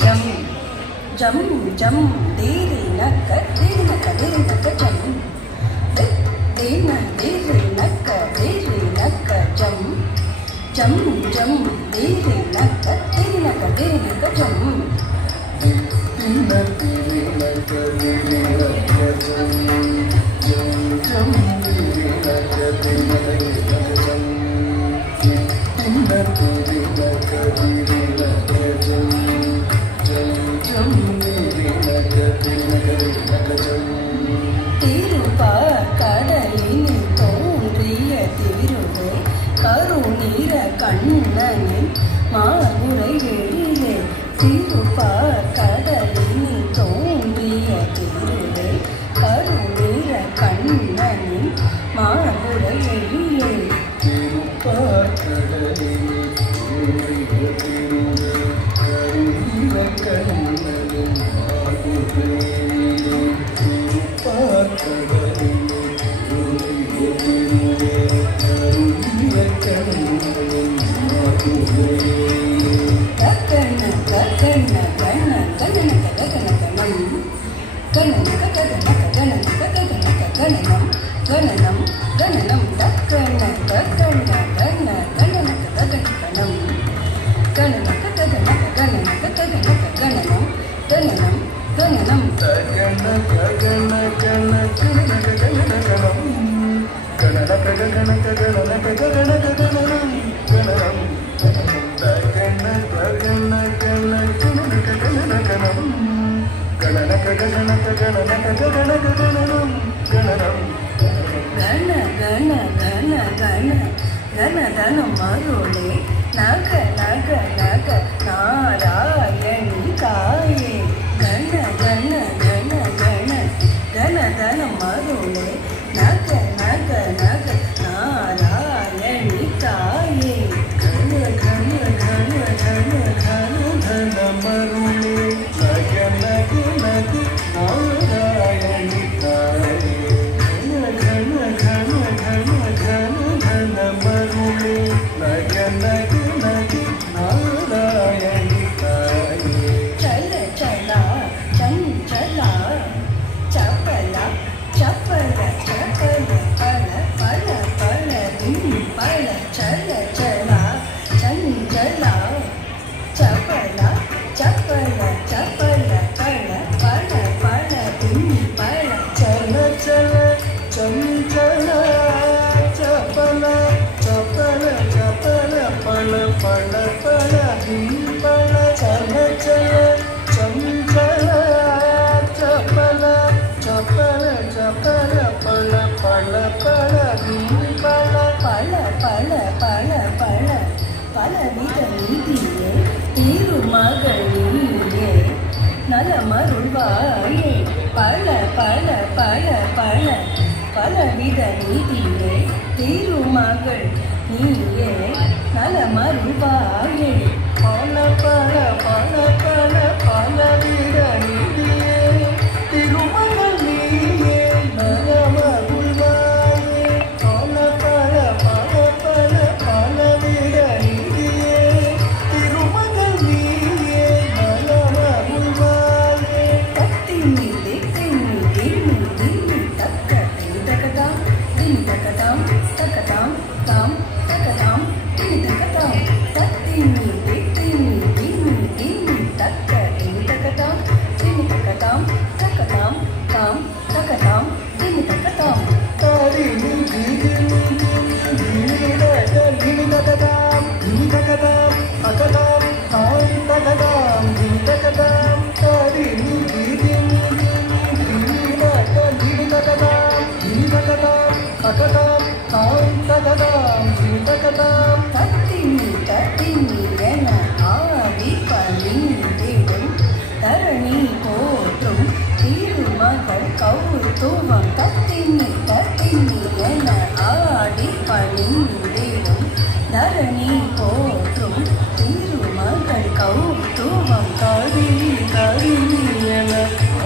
jam jam jam diri nakka diri nakka jam diri nakka jam jam jam diri nakka jam கண்ணனின் மாமுறை எழிலே திருப்பார் கடலினில் தோன்றிய திருவே கருநீர கண்ணனின் மாமுறை எழிலே திருப்பார் கடலினில் தோன்றிய திருவே கருநீர கண்ணனின் மாமுறை எழிலே திருப்பார் கடலினில் தோன்றிய திருவே கருநீர கண்ணனின் மருளே நக நக நக நாராயணி தாயே கண கண கண கண கண தன மருளே நக நக நக நாராயணி தாயே கண கண கண கண கண தன மருளே நக நக நக நாராயணி தாயே கண கண கண கண கண தன மருளே நக நக நக நாராயணி தாயே சல சலா சஞ்சலா சபலா சபல சபல பல பல பல பல சல சலா சஞ்சலா சபலா சபல சபல பல பல பல பல சல சல சஞ்சலா சபல சபல சபல பல பல பல பல சல சல சஞ்சலா சபல சபல சபல பல பல பல பல பல பல பல பல பலவித நீதியே திருமகள் நீயே நலமருள்வாயே பல பல பல பல பலவித நீதியே திருமகள் நீயே நலமருள்வாயே பல பல பல பல பலவித நீதியே திருமகள் நீயே நலமருள்வாயே பல பல பல பல பலவித நீதியே திருமகள் நீயே நலமருள்வாயே தத்தினி தித்தினி தினி தினி தக்க தக்கதாம் தினி தக்கதாம் தக்கதாம் தாம் தக்கதாம் தினி தக்கதாம் தத்தினி தித்தினி தினி தினி தக்க தினி தக்கதாம் தினி தக்கதாம் தக்கதாம் தாம் தக்கதாம் தினி தக்கதாம் தாரினி தினி தினி தினி தக்கதாம் தினி தக்கதாம் தக்கதாம் தாம் தக்கதாம் தினி தக்கதாம் தாரினி தினி தினி தினி தக்கதாம் தினி தக்கதாம் தக்கதாம் தாம் தக்கதாம் தினி தக்கதாம் தத்தினி தத்தினி என ஆவி பணிந்திடும் தரணி போற்றும் தூவம் தத்திமிட்ட திண்ணியன ஆடி பணிந்திடும் தரணி போற்றும் திருமகள் கௌதுவம் கரிணியன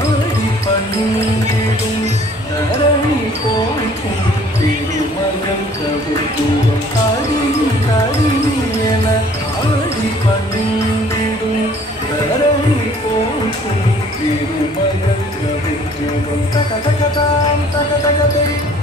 ஆடி பணிந்திடும் தரணி போற்றும் திருமகள் கவித்துவம் கரிணியன ஆடி பணிந்திடும் தரணி போற்றும் திருமகள் கவித்துவம் தக தக தாம் தக தக